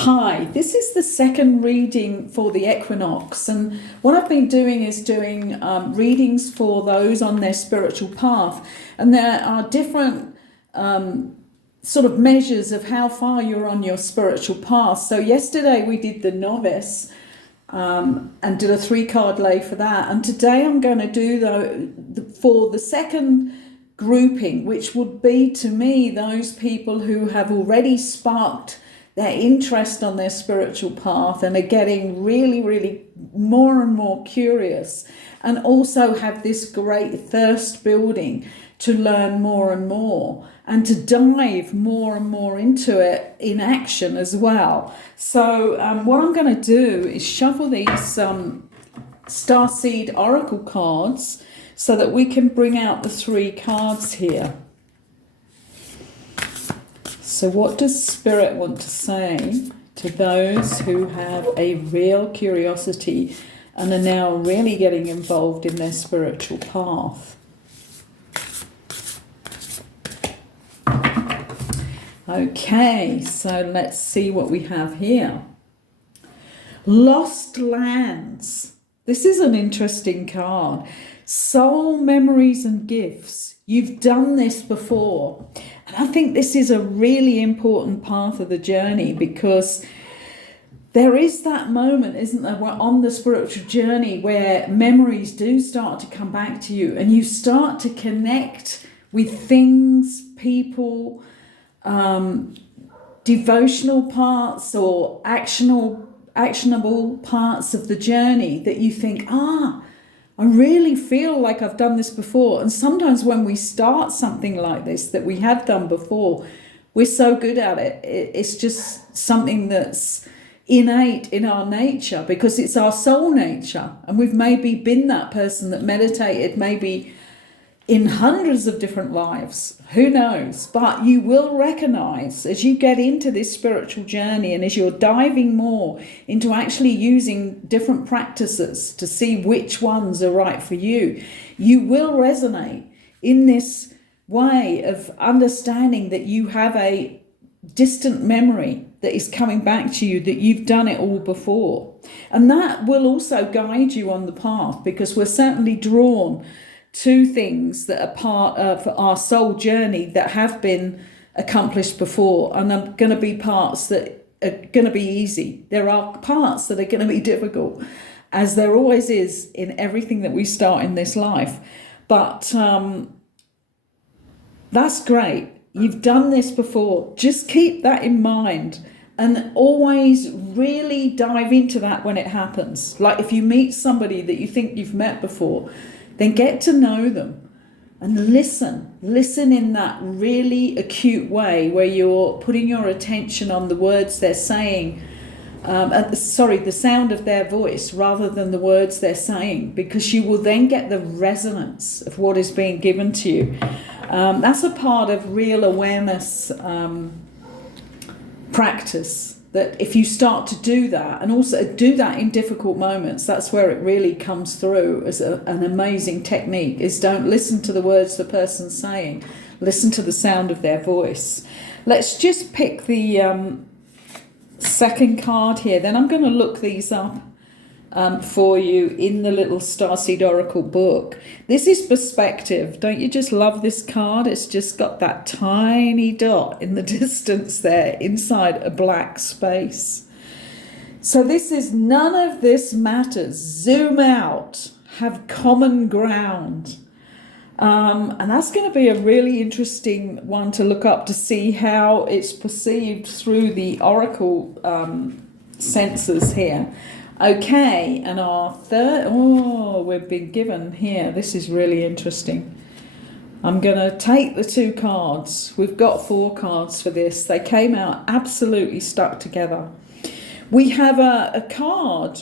Hi, this is the second reading for the equinox, and what I've been doing is doing readings for those on their spiritual path, and there are different sort of measures of how far you're on your spiritual path. So yesterday we did the novice and did a 3-card lay for that, and today I'm going to do for the second grouping, which would be to me those people who have already sparked their interest on their spiritual path and are getting really more and more curious, and also have this great thirst building to learn more and more and to dive more and more into it in action as well. So what I'm going to do is shuffle these Starseed Oracle cards so that we can bring out the 3 cards here. So what does Spirit want to say to those who have a real curiosity and are now really getting involved in their spiritual path? Okay, so let's see what we have here. Lost Lands. This is an interesting card. Soul memories and gifts. You've done this before. And I think this is a really important part of the journey, because there is that moment, isn't there, we're on the spiritual journey where memories do start to come back to you and you start to connect with things, people, devotional parts or actionable parts of the journey that you think, I really feel like I've done this before. And sometimes when we start something like this that we have done before, we're so good at it. It's just something that's innate in our nature because it's our soul nature. And we've maybe been that person that meditated maybe in hundreds of different lives. Who knows? But you will recognize as you get into this spiritual journey and as you're diving more into actually using different practices to see which ones are right for you, you will resonate in this way of understanding that you have a distant memory that is coming back to you, that you've done it all before. And that will also guide you on the path, because we're certainly drawn to things that are part of our soul journey that have been accomplished before, and are going to be parts that are going to be easy. There are parts that are going to be difficult, as there always is in everything that we start in this life. But that's great. You've done this before. Just keep that in mind and always really dive into that when it happens. Like if you meet somebody that you think you've met before, then get to know them and listen in that really acute way where you're putting your attention on the words they're saying, the sound of their voice rather than the words they're saying, because you will then get the resonance of what is being given to you. That's a part of real awareness practice, that if you start to do that, and also do that in difficult moments, that's where it really comes through as an amazing technique, is don't listen to the words the person's saying, listen to the sound of their voice. Let's just pick the second card here, then I'm going to look these up for you in the little Starseed Oracle book. This is perspective. Don't you just love this card? It's just got that tiny dot in the distance there inside a black space. So this is none of this matters. Zoom out. Have common ground. And that's going to be a really interesting one to look up to see how it's perceived through the Oracle senses here. Okay, and our third, we've been given here, this is really interesting. I'm going to take the 2 cards. We've got 4 cards for this. They came out absolutely stuck together. We have a card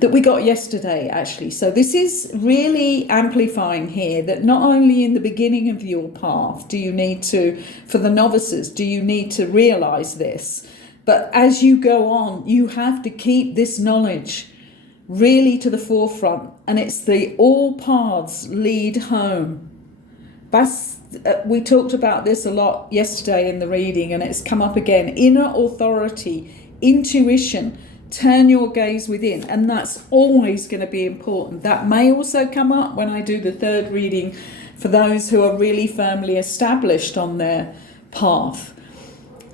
that we got yesterday, actually. So this is really amplifying here that not only in the beginning of your path do you need to, for the novices, do you need to realize this, but as you go on, you have to keep this knowledge really to the forefront. And it's the all paths lead home. That's we talked about this a lot yesterday in the reading, and it's come up again. Inner authority, intuition, turn your gaze within, and that's always going to be important. That may also come up when I do the third reading for those who are really firmly established on their path.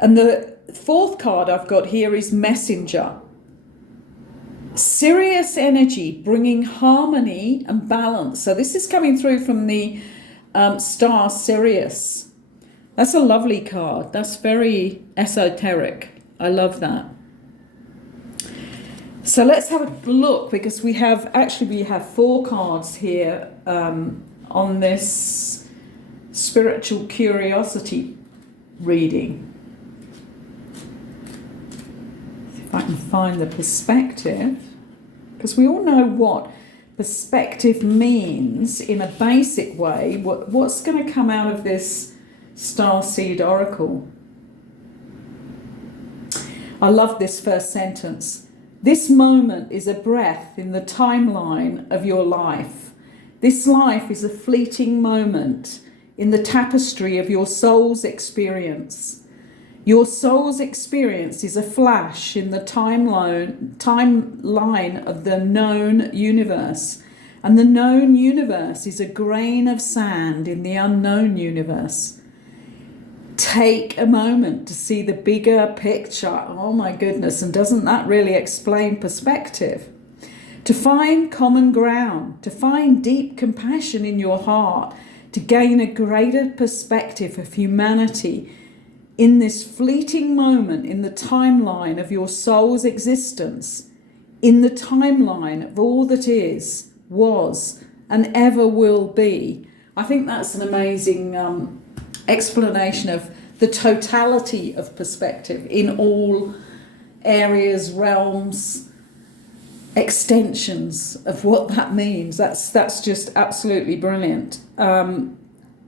And the fourth card I've got here is Messenger. Sirius energy, bringing harmony and balance. So this is coming through from the star Sirius. That's a lovely card. That's very esoteric. I love that. So let's have a look, because we have four cards here on this spiritual curiosity reading. If I can find the perspective, because we all know what perspective means in a basic way. What's going to come out of this Starseed Oracle? I love this first sentence. This moment is a breath in the timeline of your life. This life is a fleeting moment in the tapestry of your soul's experience. Your soul's experience is a flash in the timeline of the known universe. And the known universe is a grain of sand in the unknown universe. Take a moment to see the bigger picture. Oh my goodness, and doesn't that really explain perspective? To find common ground, to find deep compassion in your heart, to gain a greater perspective of humanity in this fleeting moment in the timeline of your soul's existence, in the timeline of all that is, was, and ever will be. I think that's an amazing explanation of the totality of perspective in all areas, realms, extensions of what that means. That's just absolutely brilliant.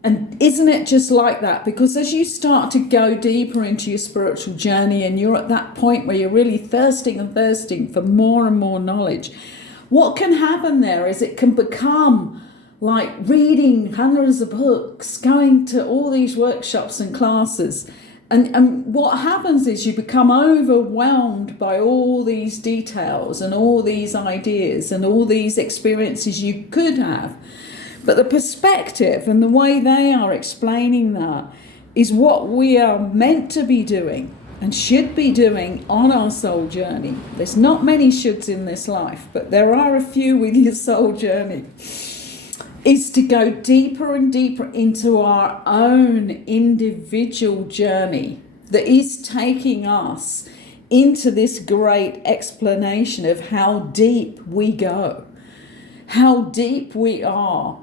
And isn't it just like that? Because as you start to go deeper into your spiritual journey, and you're at that point where you're really thirsting for more and more knowledge, what can happen there is it can become like reading hundreds of books, going to all these workshops and classes. And what happens is you become overwhelmed by all these details and all these ideas and all these experiences you could have. But the perspective and the way they are explaining that is what we are meant to be doing and should be doing on our soul journey. There's not many shoulds in this life, but there are a few with your soul journey. Is to go deeper and deeper into our own individual journey that is taking us into this great explanation of how deep we go, how deep we are,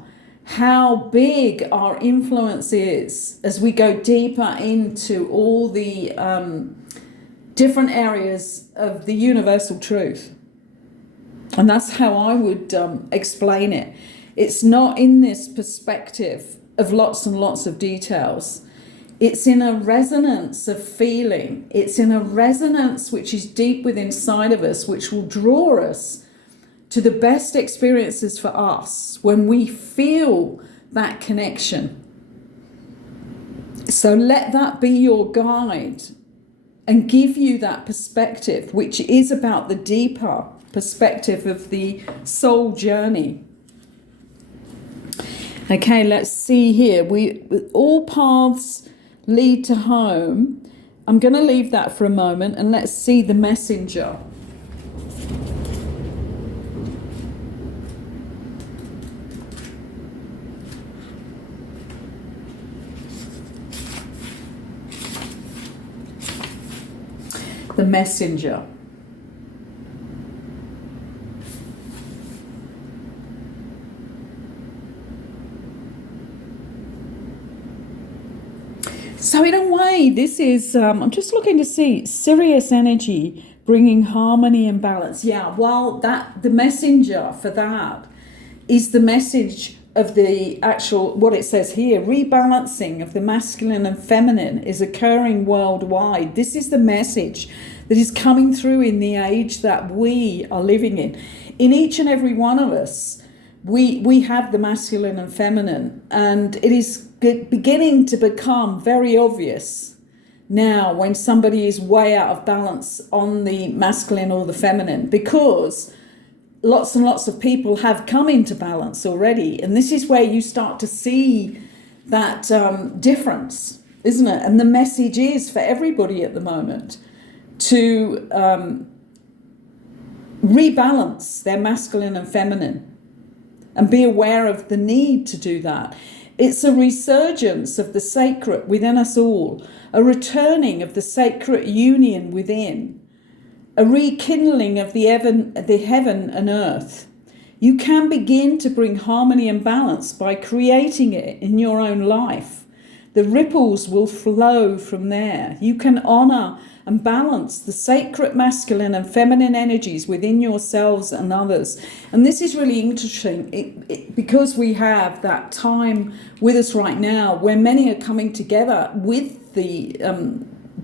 how big our influence is as we go deeper into all the different areas of the universal truth. And that's how I would explain it. It's not in this perspective of lots and lots of details. It's in a resonance of feeling. It's in a resonance which is deep within inside of us, which will draw us to the best experiences for us when we feel that connection. So let that be your guide and give you that perspective, which is about the deeper perspective of the soul journey. Okay, let's see here. All paths lead to home. I'm going to leave that for a moment, and let's see the messenger. The messenger. So in a way, this is, I'm just looking to see, Sirius energy bringing harmony and balance. Yeah, well, the messenger for that is the message of the actual, what it says here, rebalancing of the masculine and feminine is occurring worldwide. This is the message that is coming through in the age that we are living in. In each and every one of us, we have the masculine and feminine, and it is beginning to become very obvious now when somebody is way out of balance on the masculine or the feminine, because lots and lots of people have come into balance already. And this is where you start to see that difference, isn't it? And the message is for everybody at the moment to rebalance their masculine and feminine and be aware of the need to do that. It's a resurgence of the sacred within us all, a returning of the sacred union within, a rekindling of the heaven and earth. You can begin to bring harmony and balance by creating it in your own life. The ripples will flow from there. You can honor and balance the sacred masculine and feminine energies within yourselves and others. And this is really interesting because we have that time with us right now where many are coming together with the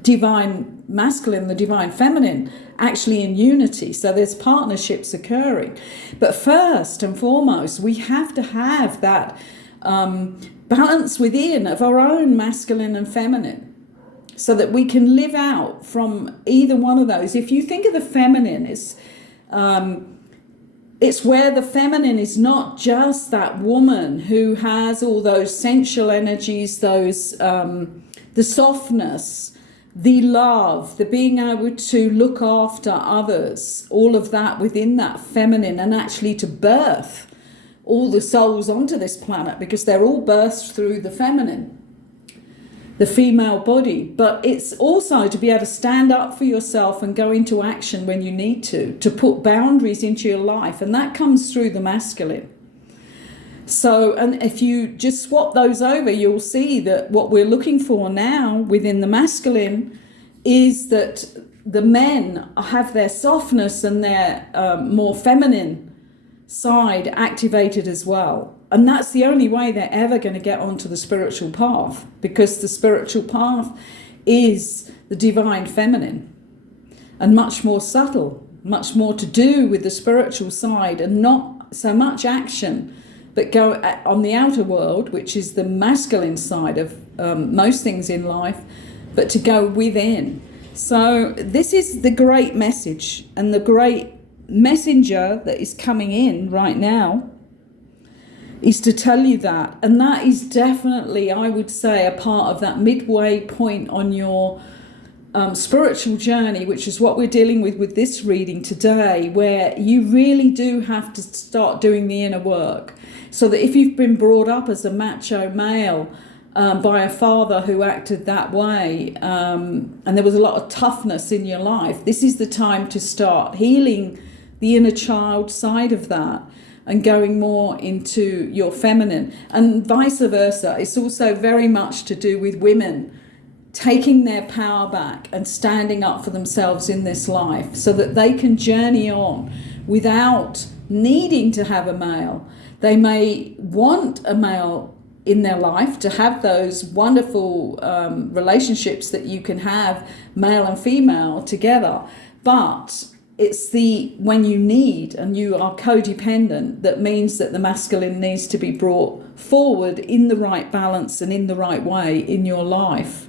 divine masculine, the divine feminine, actually in unity. So there's partnerships occurring. But first and foremost, we have to have that balance within of our own masculine and feminine, so that we can live out from either one of those. If you think of the feminine, it's where the feminine is not just that woman who has all those sensual energies, those the softness, the love, the being able to look after others, all of that within that feminine, and actually to birth all the souls onto this planet, because they're all birthed through the feminine, the female body. But it's also to be able to stand up for yourself and go into action when you need to put boundaries into your life, and that comes through the masculine. So, and if you just swap those over, you'll see that what we're looking for now within the masculine is that the men have their softness and their more feminine side activated as well. And that's the only way they're ever going to get onto the spiritual path, because the spiritual path is the divine feminine and much more subtle, much more to do with the spiritual side, and not so much action, but go on the outer world, which is the masculine side of most things in life, but to go within. So this is the great message and the great messenger that is coming in right now, is to tell you that. And that is definitely, I would say, a part of that midway point on your spiritual journey, which is what we're dealing with this reading today, where you really do have to start doing the inner work. So that if you've been brought up as a macho male by a father who acted that way, and there was a lot of toughness in your life, this is the time to start healing the inner child side of that and going more into your feminine, and vice versa. It's also very much to do with women taking their power back and standing up for themselves in this life, so that they can journey on without needing to have a male. They may want a male in their life to have those wonderful relationships that you can have, male and female together, but it's the when you need and you are codependent, that means that the masculine needs to be brought forward in the right balance and in the right way in your life.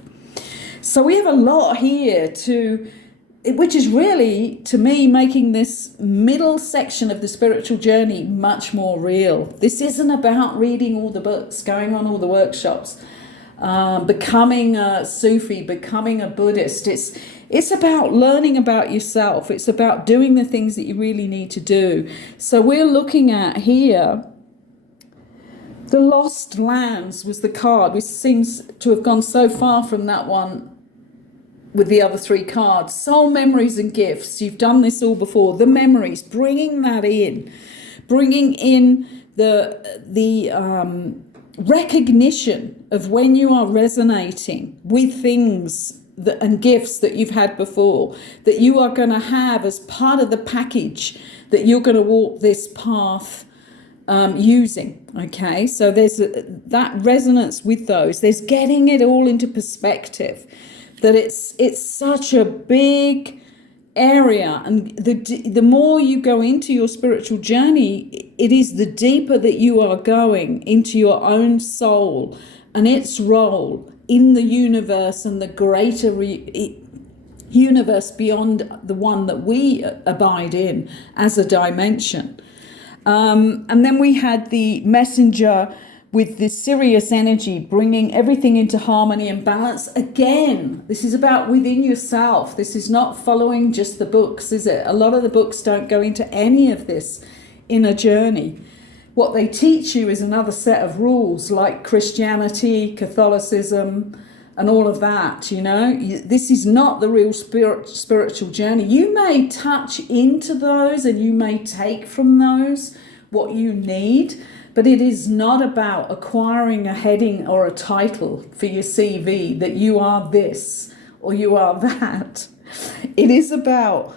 So we have a lot here which is really, to me, making this middle section of the spiritual journey much more real. This isn't about reading all the books, going on all the workshops, becoming a Sufi, becoming a Buddhist. It's about learning about yourself. It's about doing the things that you really need to do. So we're looking at here, the Lost Lands was the card, which seems to have gone so far from that one with the other three cards. Soul memories and gifts. You've done this all before. The memories, bringing that in, bringing in the recognition of when you are resonating with things and gifts that you've had before, that you are going to have as part of the package that you're going to walk this path using. Okay, so there's that resonance with those. There's getting it all into perspective, that it's such a big area, and the more you go into your spiritual journey, it is the deeper that you are going into your own soul and its role in the universe and the greater universe beyond the one that we abide in as a dimension. And then we had the messenger with this Sirius energy, bringing everything into harmony and balance. Again, this is about within yourself. This is not following just the books, is it? A lot of the books don't go into any of this inner journey. What they teach you is another set of rules, like Christianity, Catholicism, and all of that, you know. This is not the real spiritual journey. You may touch into those and you may take from those what you need, but it is not about acquiring a heading or a title for your CV that you are this or you are that. It is about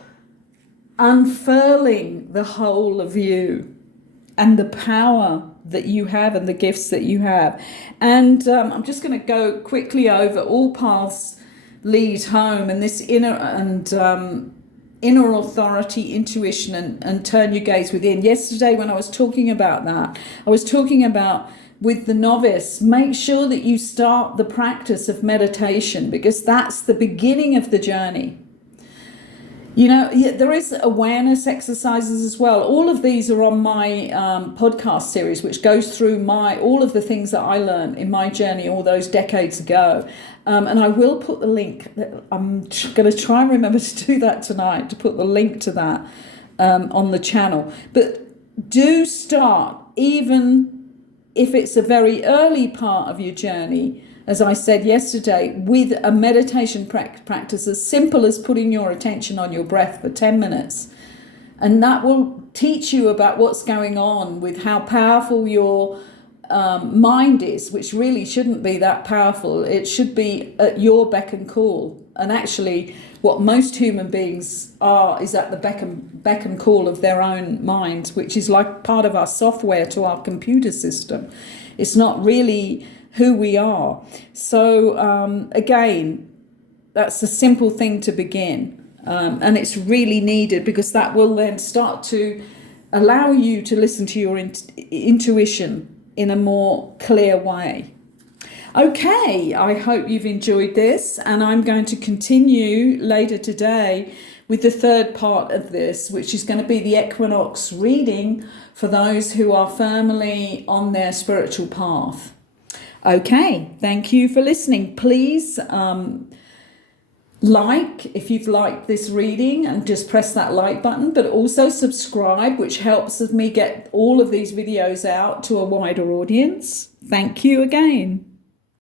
unfurling the whole of you and the power that you have and the gifts that you have. And I'm just going to go quickly over all paths lead home, and this inner authority, intuition, and turn your gaze within. Yesterday when I was talking about that, I was talking about with the novice, make sure that you start the practice of meditation, because that's the beginning of the journey. You know, there is awareness exercises as well. All of these are on my podcast series, which goes through all of the things that I learned in my journey all those decades ago. And I will put the link. I'm going to try and remember to do that tonight, to put the link to that on the channel. But do start, even if it's a very early part of your journey, as I said yesterday, with a meditation practice as simple as putting your attention on your breath for 10 minutes. And that will teach you about what's going on with how powerful your mind is, which really shouldn't be that powerful. It should be at your beck and call. And actually, what most human beings are is at the beck and call of their own minds, which is like part of our software to our computer system. It's not really who we are. So again, that's a simple thing to begin, and it's really needed, because that will then start to allow you to listen to your intuition in a more clear way. Okay, I hope you've enjoyed this, and I'm going to continue later today with the third part of this, which is going to be the equinox reading for those who are firmly on their spiritual path. Okay, thank you for listening. Please like if you've liked this reading, and just press that like button, but also subscribe, which helps me get all of these videos out to a wider audience. Thank you again.